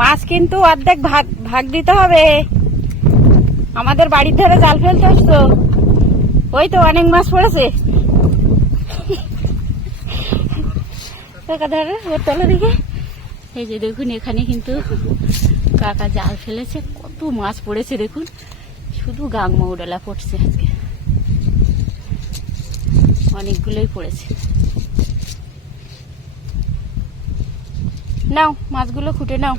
মাছ কিন্তু অর্ধেক ভাগ ভাগ দিতে হবে। আমাদের বাড়ির ধারে জাল ফেলতে আসতো, ওই তো অনেক মাছ পড়েছে। ওর তলা দিকে এই যে দেখুন, এখানে কিন্তু কাকা জাল ফেলেছে, কত মাছ পড়েছে দেখুন। শুধু গাংমৌডালা পড়ছে আজকে, অনেকগুলোই পড়েছে। নাও মাছগুলো খুঁটে নাও।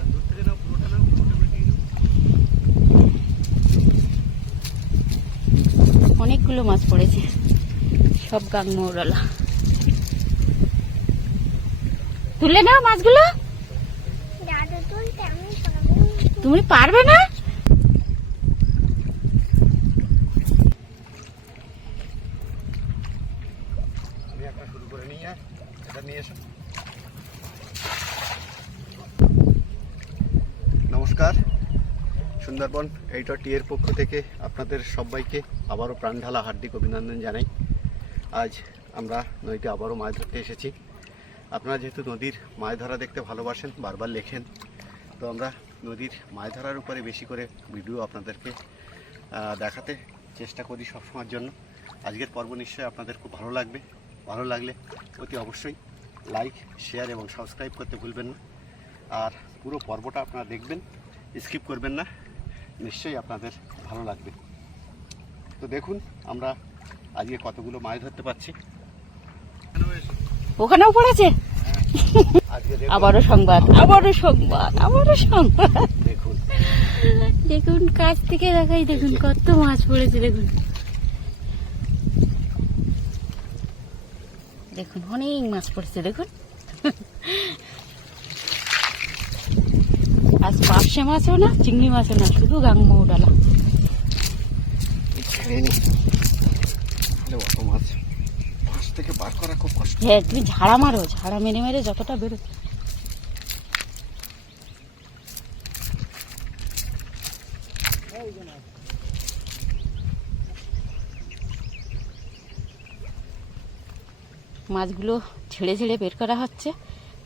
অনেকগুলো মাছ পড়েছে, সব গাংমৌডালা। তুলে নাও মাছগুলো। তুমি পারবে না? নমস্কার, সুন্দরবন এডিটর টি এর পক্ষ থেকে আপনাদের সবাইকে আবারও প্রাণ ঢালা হার্দিক অভিনন্দন জানাই। আজ আমরা নদীতে আবারও মাছ ধরতে এসেছি। আপনারা যেহেতু নদীর মাছ ধরা দেখতে ভালোবাসেন, বারবার লেখেন, তো আমরা নদীর মাছ ধরার উপরে বেশি করে ভিডিও আপনাদেরকে দেখাতে চেষ্টা করি সবসময়ের জন্য। আজকের পর্ব নিশ্চয়ই আপনাদের খুব ভালো লাগবে। ভালো লাগলে অতি অবশ্যই লাইক, শেয়ার এবং সাবস্ক্রাইব করতে ভুলবেন না। আর পুরো পর্বটা আপনারা দেখবেন, স্কিপ করবেন না, নিশ্চয়ই আপনাদের ভালো লাগবে। তো দেখুন আমরা আজকে কতগুলো মাছ ধরতে পারছি। ওখানেও পড়েছে। আবারও সংবাদ, আবারও সংবাদ, আবারও সংবাদ। দেখুন দেখুন কাছ থেকে দেখাই, দেখুন কত মাছ পড়েছে। দেখুন দেখুন অনেক মাছ পড়েছে। দেখুন আজ পার্শে মাছও না, চিংড়ি মাছও না, শুধু গাংমৌডালা। অত মাছ মাছ থেকে বার করা খুব কষ্ট। হ্যাঁ, তুমি ঝাড়া মারো, ঝাড়া মেরে মেরে যতটা বেরো। মাছগুলো ছেড়ে ছেড়ে বের করা হচ্ছে,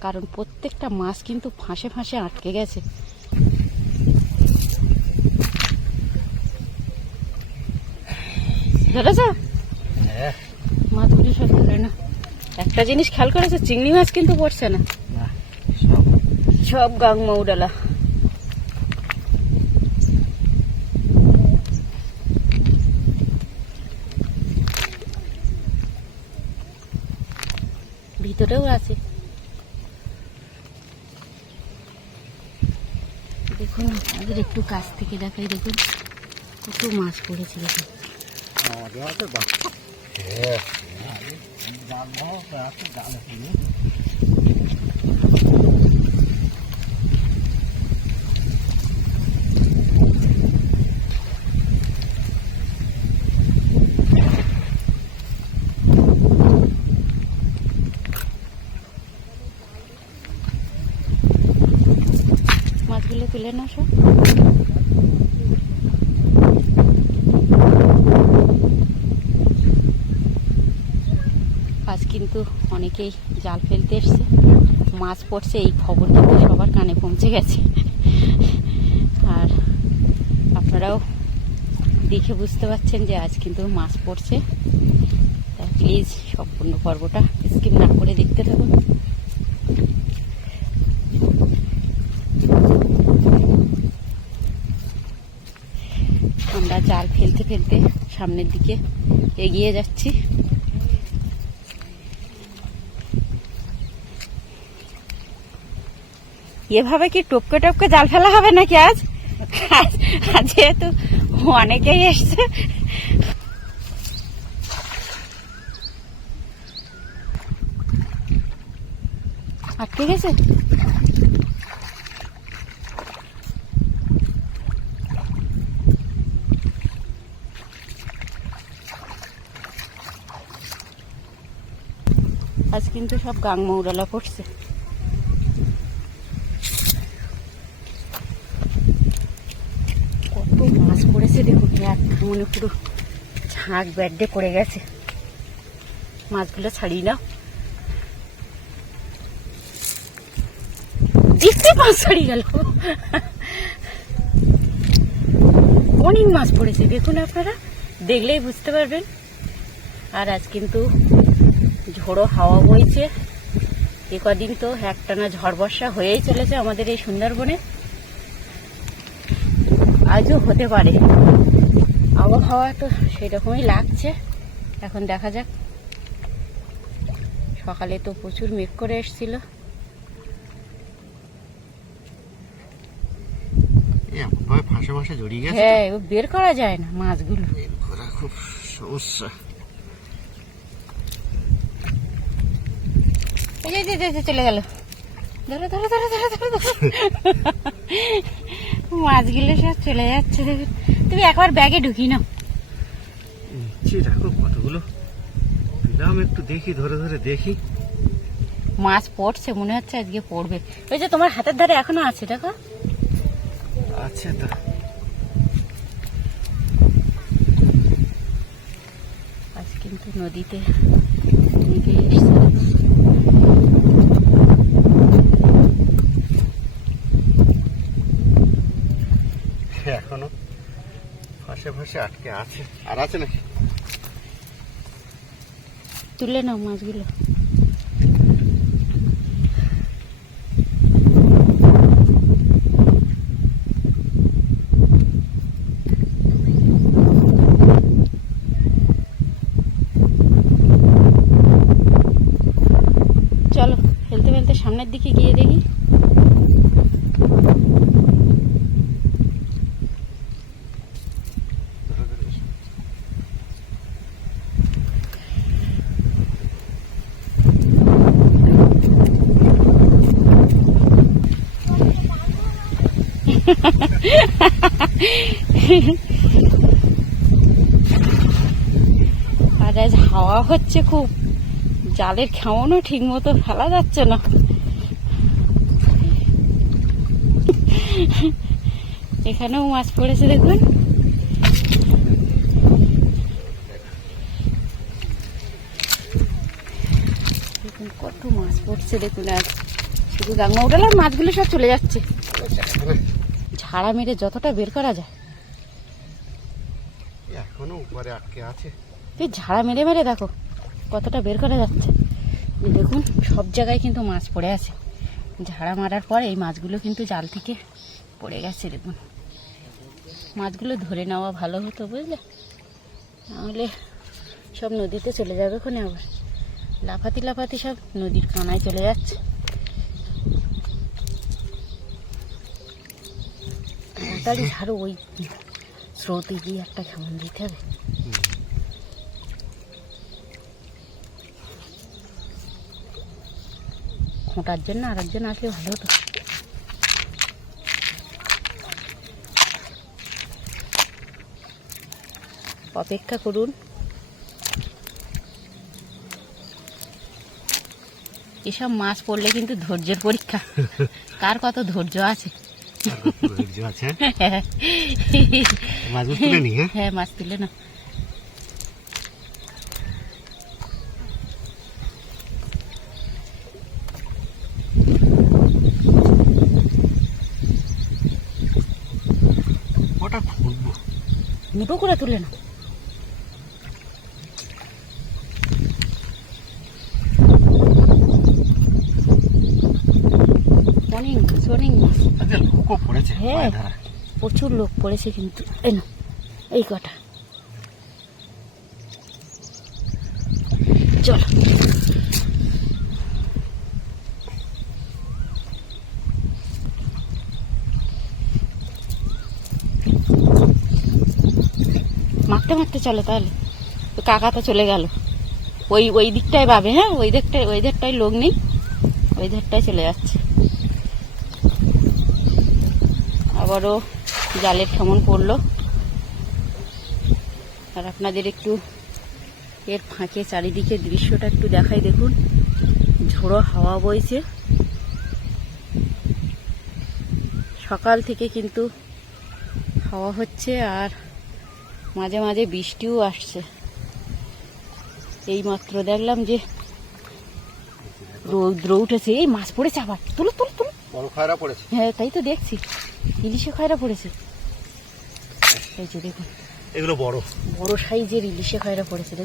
কারণ প্রত্যেকটা মাছ কিন্তু ফাঁসে ফাঁসে আটকে গেছে। ধরেছ? মাছগুলি সব ধরে না। একটা জিনিস খেয়াল করেছে, চিংড়ি মাছ কিন্তু পড়ছে না, সব গাংমৌডালা। ভিতরেও আছে। দেখুন আমাদের একটু কাছ থেকে দেখাই, দেখুন কত মাছ পড়েছে। দেখুন মাছগুলো তুলে না সব। আজ কিন্তু অনেকেই জাল ফেলতে এসছে, মাছ পড়ছে এই খবর কিন্তু সবার কানে পৌঁছে গেছে। আর আপনারাও দেখে বুঝতে পারছেন যে আজ কিন্তু মাছ পড়ছে। তা প্লিজ সম্পূর্ণ পর্বটা স্কিপ না করে দেখতে থাকুন। আমরা জাল ফেলতে ফেলতে সামনের দিকে এগিয়ে যাচ্ছি। এভাবে কি টপকে টপকে জাল ফেলা হবে নাকি আজ? যেহেতু অনেকেই এসছে। আটকে গেছে। আজ কিন্তু সব গাংমৌডালা পড়ছে। কত মাছ পড়েছে দেখুন, মনে পুরো ঝাঁক ব্যাডে পড়ে গেছে। মাছগুলো ছাড়িয়ে নাও। দেখতে মাছ ছাড়িয়ে গেল। অনেক মাছ পড়েছে, দেখুন আপনারা দেখলেই বুঝতে পারবেন। আর আজ কিন্তু ঝোড়ো হাওয়া বইছে। এ কদিন তো একটানা ঝড় বর্ষা হয়েই চলেছে আমাদের এই সুন্দরবনে, আজও হতে পারে। আবহাওয়া তো সেই রকমই লাগছে। এখন দেখা যাক। সকালে তো প্রচুর মেঘ করে এসেছিল। ফাঁসে ফাঁসে জড়িয়ে গেছে। হ্যাঁ, বের করা যায় না মাছগুলো, বের করা খুব সমস্যা। চলে গেল। ধরো ধরো ধরো ধরো ধরো। মাছগুলো সব চলে যাচ্ছে। দেখুন, তুমি একবার ব্যাগে ঢুকি নাও। দেখো কতগুলো পেলাম, একটু দেখি ধরে ধরে দেখি। মাছ পড়ছে, মনে হচ্ছে আজকে পড়বে। ওই যে তোমার হাতের ধারে এখনো আছে, দেখো। আচ্ছা, তো আজ কিন্তু নদীতে নেমে এসছে। এখনো ফাঁসে ফাঁসে আটকে আছে। আর আছে নাকি? তুলে নাও মাছগুলো। চলো, ফেলতে ফেলতে সামনের দিকে গিয়ে দেখি। আর আজ হাওয়া হচ্ছে খুব, জালের খেমনও ঠিক মতো ফেলা যাচ্ছে না। এখানেও মাছ পড়েছে, দেখুন। দেখুন কত মাছ পড়ছে, দেখুন। আজ শুধু গাঙ্গা উঠালে মাছগুলো সব চলে যাচ্ছে। ঝাড়া মেরে যতটা বের করা যায়। এখনো উপরে আটকে আছে। তুই ঝাড়া মেরে মেরে দেখো কতটা বের করা যাচ্ছে। দেখুন সব জায়গায় কিন্তু মাছ পড়ে আছে। ঝাড়া মারার পর এই মাছগুলো কিন্তু জাল থেকে পড়ে গেছে। দেখুন, মাছগুলো ধরে নেওয়া ভালো হতো, বুঝলে, নাহলে সব নদীতে চলে যাবে। ওখানে আবার লাফাতি লাফাতি সব নদীর কানায় চলে যাচ্ছে। তাড়াতাড়ি ঝাড়ো, ওই স্রোতে গিয়ে একটা খেমন দিতে হবে। খোঁটার জন্য আর একজন আসলে ভালো হতো। অপেক্ষা করুন। এসব মাছ পড়লে কিন্তু ধৈর্যের পরীক্ষা, কার কত ধৈর্য আছে। হ্যাঁ, মাছ তুলে না। মুঠো করে তুলে না। অনেক মাছ পড়েছে। হ্যাঁ, প্রচুর লোক পড়েছে কিন্তু। এই কটা। চলো, মারতে মারতে চলো তাহলে। তো কাকা তো চলে গেল, ওই দিকটায় পাবে। হ্যাঁ, ওই ধারটায় লোক নেই, ওই ধারটায় চলে যাচ্ছে। আবারও জালের কেমন পড়লো। আর আপনাদের একটু এর ফাঁকে চারিদিকে দৃশ্যটা একটু দেখাই। দেখুন, ঝোড়ো হাওয়া বইছে। সকাল থেকে কিন্তু হাওয়া হচ্ছে, আর মাঝে মাঝে বৃষ্টিও আসছে। এই মাত্র দেখলাম যে রৌদ্র উঠেছে। এই মাছ পড়েছে আবার। তুলো তুলো তুলো। বড় খয়রা পড়েছে। হ্যাঁ তাই তো দেখছি, ইলিশে খয়রা পড়েছে। এই যে দেখুন, এগুলো বড় বড় সাইজের ইলিশে খয়রা পড়েছে।